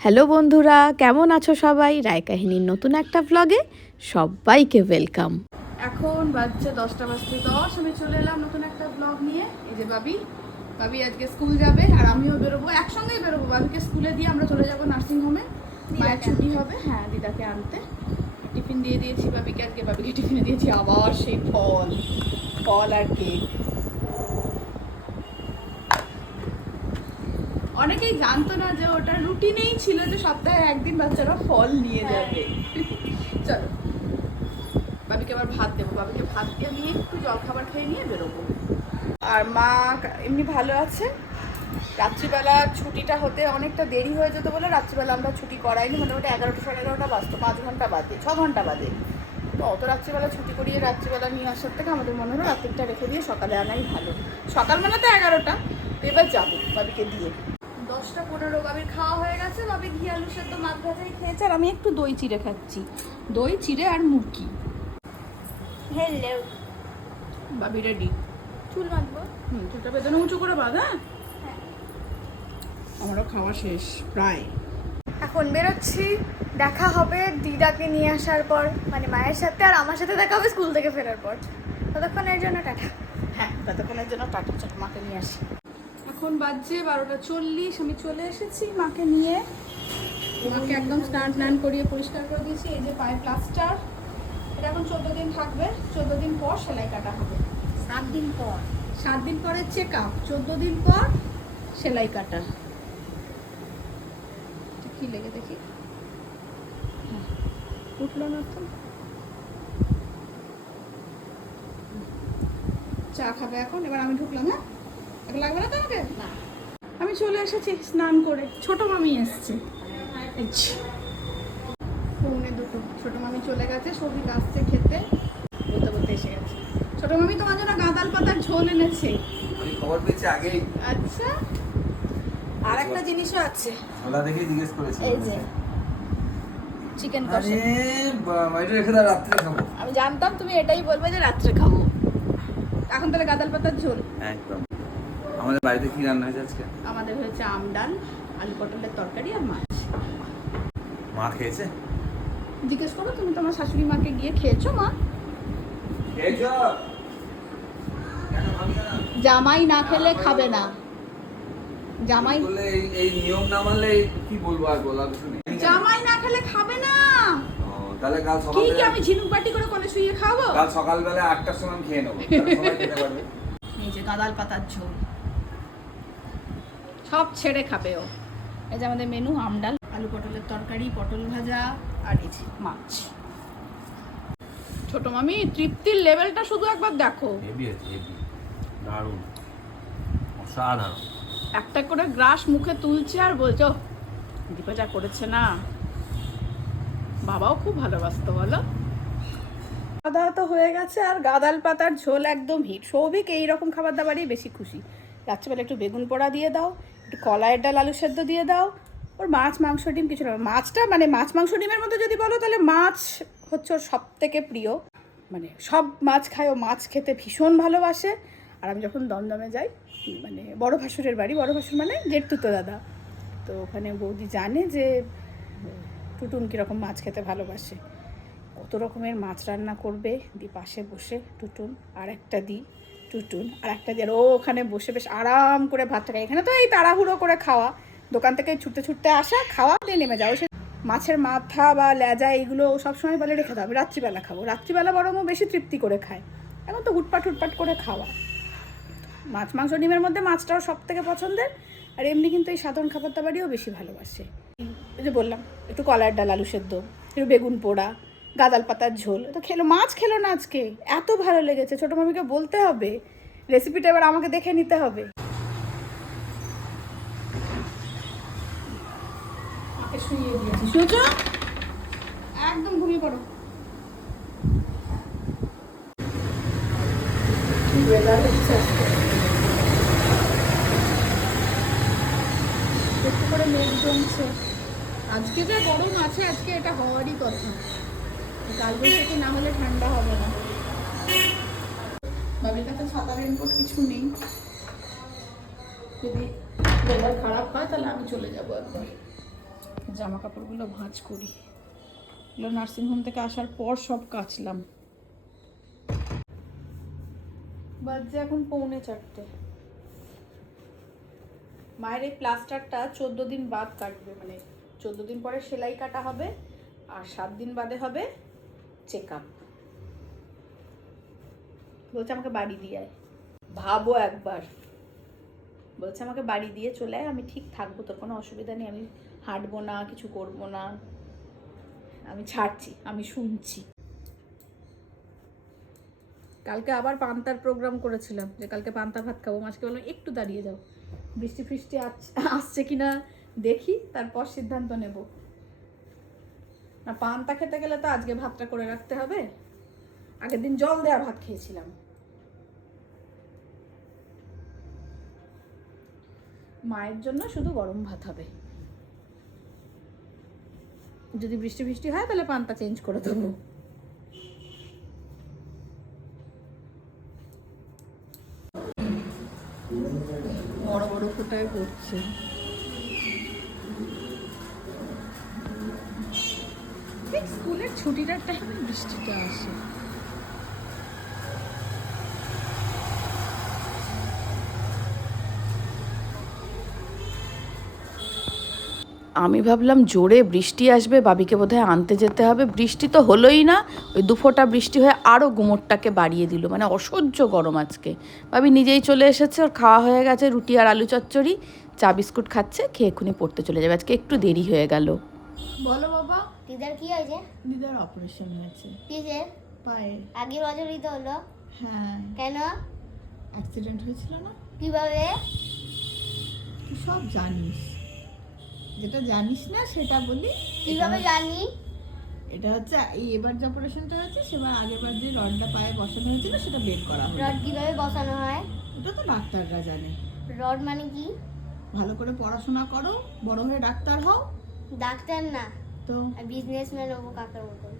Hello বন্ধুরা কেমন আছো সবাই? রায় কাহিনীর নতুন একটা ব্লগে সবাইকে ওয়েলকাম এখন বাজছে দশটা বাজতে দশ আমি চলে এলাম নতুন একটা ব্লগ নিয়ে। এই যে বাবি বাবি আজকে স্কুল যাবে আর আমিও বেরোবো একসঙ্গেই বেরোবো। বাবিকে স্কুলে দিয়ে আমরা চলে যাব নার্সিং হোমে মায়ের ছুটি হবে হ্যাঁ দিদাকে আনতে। টিফিন দিয়ে দিয়েছি বাবিকে আজকে বাবিকে টিফিনে দিয়েছি আবার সেই ফল ফল আর কেক অনেকেই জানতো না যে ওটা রুটিনেই ছিল যে সপ্তাহে একদিন বাচ্চারা ফল নিয়ে যাবে। চলো বাবিকে আবার ভাত দেবো। বাবিকে ভাত দিয়ে আমি একটু জল খাবার খেয়ে নিয়ে বেরোবো। আর মা এমনি ভালো আছে? রাত্রিবেলা ছুটিটা হতে অনেকটা দেরি হয়ে যেত বলে রাত্রিবেলা আমরা ছুটি করাইনি। মোটামুটি এগারোটা সাড়ে এগারোটা বাজতো পাঁচ ঘণ্টা বাদে ছ ঘণ্টা বাদে। তো অত রাত্রিবেলা ছুটি করিয়ে রাত্রিবেলা নিয়ে আসার থেকে আমাদের মনে হলো রাত্রিটা রেখে দিয়ে সকালে আনাই ভালো। সকাল মানে তো এগারোটা এবার যাব বাবিকে দিয়ে। দশটা পনেরো বাবির খাওয়া হয়ে গেছে বাবি ঘি আলু সেদ্ধ মাছ ভাজাই খেয়েছে আর আমি একটু দই চিড়ে খাচ্ছি। দই চিড়ে আর মুরকি হ্যালো বাবি রেডি চুল বাঁধবো হুম চুলটা বেদনা উঁচু করে বাঁধা আমারও খাওয়া শেষ প্রায়। এখন বেরোচ্ছি দেখা হবে দিদাকে নিয়ে আসার পর মানে মায়ের সাথে আর আমার সাথে দেখা হবে স্কুল থেকে ফেরার পর। ততক্ষণের জন্য টাটা। হ্যাঁ ততক্ষণের জন্য টাটা চল মাকে নিয়ে আসি। এখন বাজছে বারোটা চল্লিশ আমি চলে এসেছি মাকে নিয়ে। মাকে একদম স্নান টান করিয়ে পরিষ্কার করে দিয়েছি এই যে পায়ে প্লাস্টার। এটা এখন চোদ্দ দিন থাকবে চোদ্দ দিন পর সেলাই কাটা হবে। সাত দিন পর। সাত দিন পরে চেক আপ চোদ্দ দিন পর সেলাই কাটা। কি লেগে দেখি? হ্যাঁ, উঠল না তো। চা খাবে এখন এবার আমি ঢুকলাম হ্যাঁ? লাগবে না তো আমাকে? না। আমি চলে এসেছি স্নান করে। ছোট মামি এসছে। পৌনে দুটো। ছোট মামি চলে গেছে সবই আসছে খেতে। বলতে বলতে এসে গেছে। ছোট মামি তোমার জন্য গাঁদাল পাতার ঝোল এনেছে। আমি খবর পেয়েছি আগেই। আচ্ছা। আর একটা জিনিসও আছে। ওলা দেখেই জিজ্ঞেস করেছি এই যে চিকেন কষা। এটা রেখে দাও রাত্রে খাব। আমি জানতাম তুমি এটাই বলবে যে রাত্রে খাব। এখন তাহলে গাঁদাল পাতার ঝোল। একদম। আমাদের বাড়িতে কি রান্না হয়েছে আজকে? আমাদের হয়েছে আম ডাল আলু পটলের তরকারি আর মাছ। মা খেয়েছে? জিজ্ঞেস করো তুমি তোমার শাশুড়ি মাকে গিয়ে খেয়েছো মা? খেয়েছ? জামাই না খেলে খাবে না। জামাই এই- নিয়ম না মানলে কি বলব আর বলার কিছু নেই। জামাই না খেলে খাবে না। তাহলে কাল সকালে কি আমি ঝিনুক পাটি করে কোলে শুয়ে খাব কাল সকালবেলা আটটার সময় খেয়ে নেব। এই যে গাঁদাল পাতার ঝোল। সব ছেড়ে খাবে ও। এই যে আমাদের মেনু আমডাল আলু পটলের তরকারি পটল ভাজা আর এই মাছ। ছোট মামি তৃপ্তির লেভেলটা শুধু একবার দেখো। দারুণ। অসাধারণ। একটা করে গ্রাস মুখে তুলছে আর বলছো দীপা যা করেছে না। বাবাও খুব ভালোবাসতো বলো। খাওয়া তো হয়ে গেছে আর গাদাল পাতার ঝোল একদম হিট। সৌভিক এইরকম খাবার দাবারই বেশি খুশি। রাত্রেবেলা একটু বেগুন পোড়া দিয়ে দাও একটু কলাইয়ের ডাল, আলু সেদ্ধ দিয়ে দাও। ওর মাছ, মাংস, ডিম কিছু না। মাছটা মানে মাছ, মাংস, ডিমের মধ্যে যদি বলো, তাহলে মাছ হচ্ছে ওর সব থেকে প্রিয়। মানে সব মাছ খায়, ও মাছ খেতে ভীষণ ভালোবাসে। আর আমি যখন দমদমে যাই মানে বড় ভাসুরের বাড়ি, বড় ভাসুর মানে জেঠতুতো দাদা। তো ওখানে বৌদি জানে যে টুটুন কীরকম মাছ খেতে ভালোবাসে। কত রকমের মাছ রান্না করবে, দি পাশে বসে টুটুন আর একটা দি টুটুন। আর একটা দি আর ও ওখানে বসে বেশ আরাম করে ভাতটা খায় এখানে তো এই তাড়াহুড়ো করে খাওয়া। দোকান থেকে ছুটতে ছুটতে আসা, খাওয়া দিয়ে নেমে যাও। সে মাছের মাথা বা লেজা এইগুলো সবসময় বলে রেখে দাও, আমি রাত্রিবেলা খাব। রাত্রিবেলা বরং ও বেশি তৃপ্তি করে খায়। এখন তো হুটপাট হুটপাট করে খাওয়া। মাছ, মাংস, ডিমের মধ্যে মাছটাও সব থেকে পছন্দের। আর এমনি কিন্তু এই সাধারণ খাবার দাবারইও বেশি ভালোবাসে। এই যে বললাম, একটু কলার ডাল, আলু সেদ্ধ, একটু বেগুন পোড়া গাদাল পাতার ঝোল। তো খেলো মাছ খেলো না আজকে? এত ভালো লেগেছে। ছোটো মামিকে বলতে হবে। রেসিপিটা এবার আমাকে দেখে নিতে হবে। দিয়েছি। শুয়েছো? একদম ঘুমিয়ে পড়ো। একটু করে মেঘ জমছে। আজকে যে গরম আছে আজকে এটা হওয়ারই কথা। কাল বৈশাখী না হলে ঠান্ডা হবে না। বাবির কাছে ছাতা রেনকোট কিছু নেই। যদি ওয়েদার খারাপ হয়, তাহলে আমি চলে যাব একবার। জামা কাপড়গুলো ভাঁজ করি। এগুলো নার্সিংহোম থেকে আসার পর সব কাচলাম। বাজছে এখন পৌনে চারটে। মায়ের এই প্লাস্টারটা চোদ্দ দিন বাদ কাটবে মানে চোদ্দ দিন পরে সেলাই কাটা হবে, আর সাত দিন বাদে হবে চেক আপ বলছে আমাকে বাড়ি দিয়ে আয়। ভাবো একবার। বলছে আমাকে বাড়ি দিয়ে চলে আয় আমি ঠিক থাকব তোর কোনো অসুবিধা নেই আমি হাঁটবো না কিছু করব না। আমি ছাড়ছি আমি শুনছি। কালকে আবার পান্তার প্রোগ্রাম করেছিলাম যে কালকে পান্তা ভাত খাব মাছকে বললাম একটু দাঁড়িয়ে যাও। বৃষ্টি ফৃষ্টি আসছে কিনা দেখি তারপর সিদ্ধান্ত নেব। না পান্তা খেতে গেলে তো আজকে ভাতটা করে রাখতে হবে। আগের দিন জল দেওয়া ভাত খেয়েছিলাম। মায়ের জন্য শুধু গরম ভাত হবে। যদি বৃষ্টি বৃষ্টি হয় তাহলে পান্তা চেঞ্জ করে দেবো। বড় বড় ফোটায় পড়ছে। ঠিক স্কুলের ছুটিটার টাইমে বৃষ্টিটা আসে। আমি ভাবলাম জোরে বৃষ্টি আসবে, বাবিকে বোধহয় আনতে যেতে হবে। বৃষ্টি তো হলোই না, ওই দুফোটা বৃষ্টি হয়ে আরও গুমোরটাকে বাড়িয়ে দিল। মানে অসহ্য গরম আজকে। বাবি নিজেই চলে এসেছে, ওর খাওয়া হয়ে গেছে, রুটি আর আলু চচ্চড়ি, চা বিস্কুট খাচ্ছে, খেয়ে এক্ষুনি পড়তে চলে যাবে। আজকে একটু দেরি হয়ে গেল। বলো বাবা। দিদার কি হয়েছে? দিদার অপারেশন হয়েছে। কিসের পায়ে। আগের বছরই তো হলো? হ্যাঁ। কেন? অ্যাক্সিডেন্ট হয়েছিল না? কীভাবে? তুই সব জানিস। যেটা জানিস না সেটা বলি। কীভাবে জানি? এটা হচ্ছে এই এবার যে অপারেশনটা হয়েছে সেবার আগেবার যে রডটা পায়ে বসানো হয়েছিল সেটা বের করা হলো। রড কীভাবে বসানো হয়? এটা তো ডাক্তাররা জানে। রড মানে কি? ভালো করে পড়াশোনা করো বড় হয়ে ডাক্তার হও। ডাক্তার না। তো? বিজনেসম্যান হব কাকার মতন।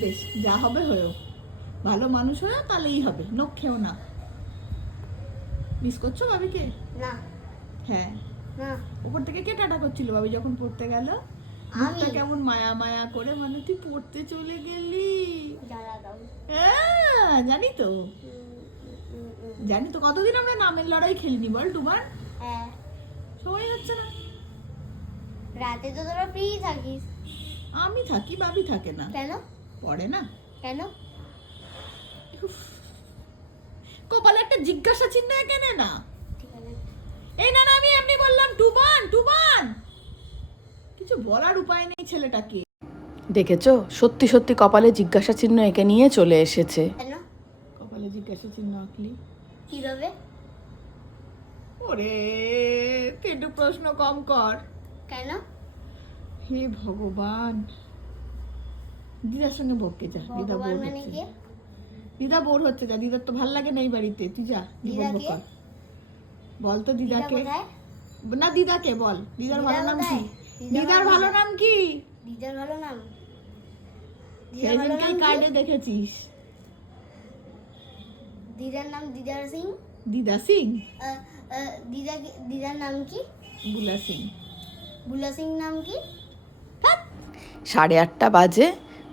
বেশ যা হবে হয়েও। ভালো মানুষ হয়ে তাহলেই হবে নখ খেও না। মিস করছ বাবিকে না। হ্যাঁ। না। উপর থেকে কে টাটা করছিল? বাবি যখন পড়তে গেল আমি। মুখটা কেমন মায়া মায়া করে মানে তুই পড়তে চলে গেলি। হ্যাঁ, জানি তো। জানি তো কতদিন আমরা নামের লড়াই খেলিনি বল দুবার? হ্যাঁ। সময় হচ্ছে না। রাতে তো তোরা ফ্রি থাকিস। আমি থাকি বাবি থাকে না। কেন? পড়ে না। কেন? কপালে একটা জিজ্ঞাসা চিহ্ন এখানে না। এই না না আমি এমনি বললাম টুবান টুবান কিছু বলার উপায় নেই ছেলেটাকে। দেখেছ? সত্যি সত্যি কপালে জিজ্ঞাসা চিহ্ন একে নিয়ে চলে এসেছে। কেন? কপালে জিজ্ঞাসা চিহ্ন আঁকলি। কীভাবে? ওরে তুই একটু প্রশ্ন কম কর। কেন? হে ভগবান। দিদার সঙ্গে বককে যা দিদা বোর মানে হচ্ছে। দিদা বোর হচ্ছে যা দিদার তো ভালো লাগে না এই বাড়িতে। তুই যা দিদা কর। বল তো দিদাকে না দিদাকে বল। দিদার ভালো নাম কি? দিদা দিদার ভালো নাম। কি? দিদার ভালো নাম? সেদিনকে কার্ডে দেখেছিস। দিদার নাম দিদার সিং? দিদা সিং? দিদা দিদার নাম কি? বুলা সিং। বুলা সিং নাম কি? সাড়ে আটটা বাজে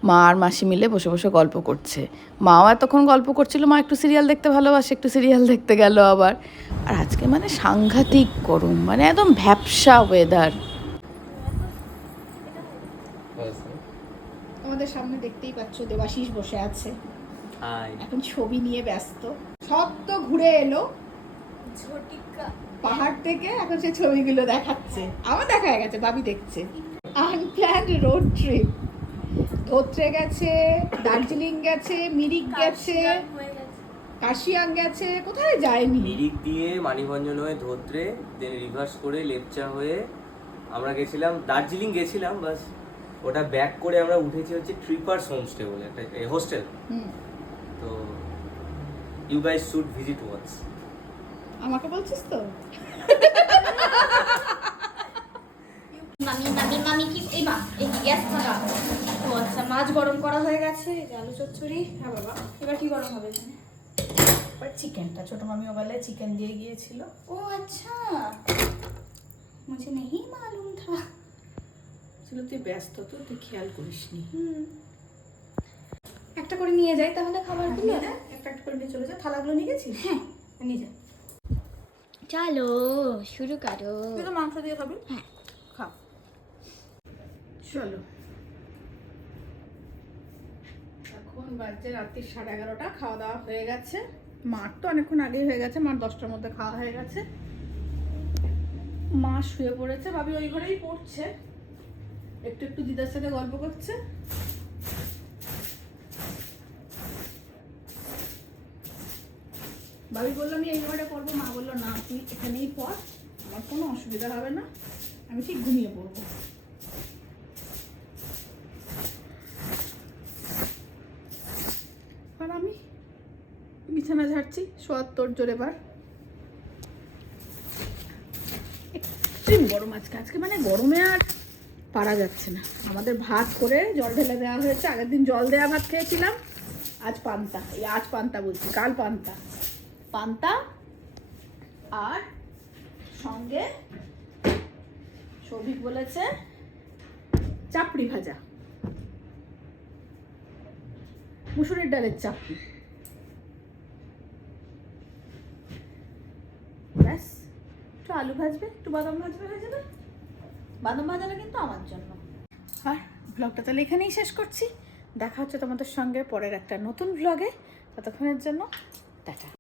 মা আর মাসি মিলে বসে বসে গল্প করছে। মাও এতক্ষণ গল্প করছিল মা একটু সিরিয়াল দেখতে ভালোবাসে একটু সিরিয়াল দেখতে গেল আবার। আর আজকে মানে সাংঘাতিক গরম মানে একদম ভ্যাপসা ওয়েদার আমাদের সামনে দেখতেই পাচ্ছ দেবাশিস বসে আছে। এখন ছবি নিয়ে ব্যস্ত। সব তো ঘুরে এলো। ঝটিকা। পাহাড় থেকে এখন সে ছবিগুলো দেখাচ্ছে। আমার দেখা হয়ে গেছে বাবি দেখছে। আনপ্ল্যান্ড রোড ট্রিপ ধোত্রে গেছে দার্জিলিং গেছে মিরিক গেছে কাশিয়াং গেছে। কোথায় যায়নি? মিরিক দিয়ে মানিভঞ্জন হয়ে ধোত্রে দেন রিভার্স করে লেপচা হয়ে আমরা গেছিলাম দার্জিলিং গেছিলাম বাস। ওটা ব্যাক করে আমরা উঠেছি হচ্ছে ট্রিপার্স হোমস্টে বলে একটা হোস্টেল তো you guys should visit once আমাকে বলছিস তো? মামি মামি মামি কি এই মা এই গ্যাস থাকা ও আচ্ছা মাছ গরম করা হয়ে গেছে এই আলু চচ্চড়ি। হ্যাঁ বাবা এবার কি গরম হবে এখানে? এবার চিকেনটা ছোট মামি ওবেলায় চিকেন দিয়ে গিয়েছিল। ও আচ্ছা। মুঝে নেই মালুম থা। ছিল তুই ব্যস্ত তো তুই খেয়াল করিস নি একটা করে নিয়ে যাই তাহলে খাবার খাবারগুলো। একটা একটা করে নিয়ে চলে যা থালাগুলো নিয়ে গেছিস? হ্যাঁ নিয়ে যা। চলো শুরু করো। তুই তো মাংস দিয়ে খাবি? হ্যাঁ। খাও চলো। এখন বাজছে রাত্রি সাড়ে এগারোটা খাওয়া দাওয়া হয়ে গেছে। মার তো অনেকক্ষণ আগেই হয়ে গেছে মার দশটার মধ্যে খাওয়া হয়ে গেছে। মা শুয়ে পড়েছে ভাবি ওই ঘরেই পড়ছে। একটু একটু দিদার সাথে গল্প করছে। ভাবি বলল, আমি এই পড়ব। মা বলল, না, তুই এখানেই পড়, আমার কোনো অসুবিধা হবে না, আমি ঠিক ঘুমিয়ে পড়ব। আর আমি বিছানা ঝাড়ছি শোয়ার তোর জোরে বার গরম আজকে আজকে মানে গরমে আর পারা যাচ্ছে না। আমাদের ভাত করে জল ঢেলে দেওয়া হয়েছে, আগের দিন জল দেওয়া ভাত খেয়েছিলাম, আজ পান্তা, এই আজ পান্তা বলছি, কাল পান্তা। পান্তা আর সঙ্গে সৌভিক বলেছে চাপড়ি ভাজা। মুসুরির ডালের চাপড়ি। ব্যাস, একটু আলু ভাজবে, একটু বাদাম ভাজবে হয়ে যাবে। বাদাম ভাজাটা কিন্তু আমার জন্য। আর ব্লগটা তাহলে এখানেই শেষ করছি। দেখা হচ্ছে তোমাদের সঙ্গে পরের একটা নতুন ব্লগে ততক্ষণের জন্য টাটা।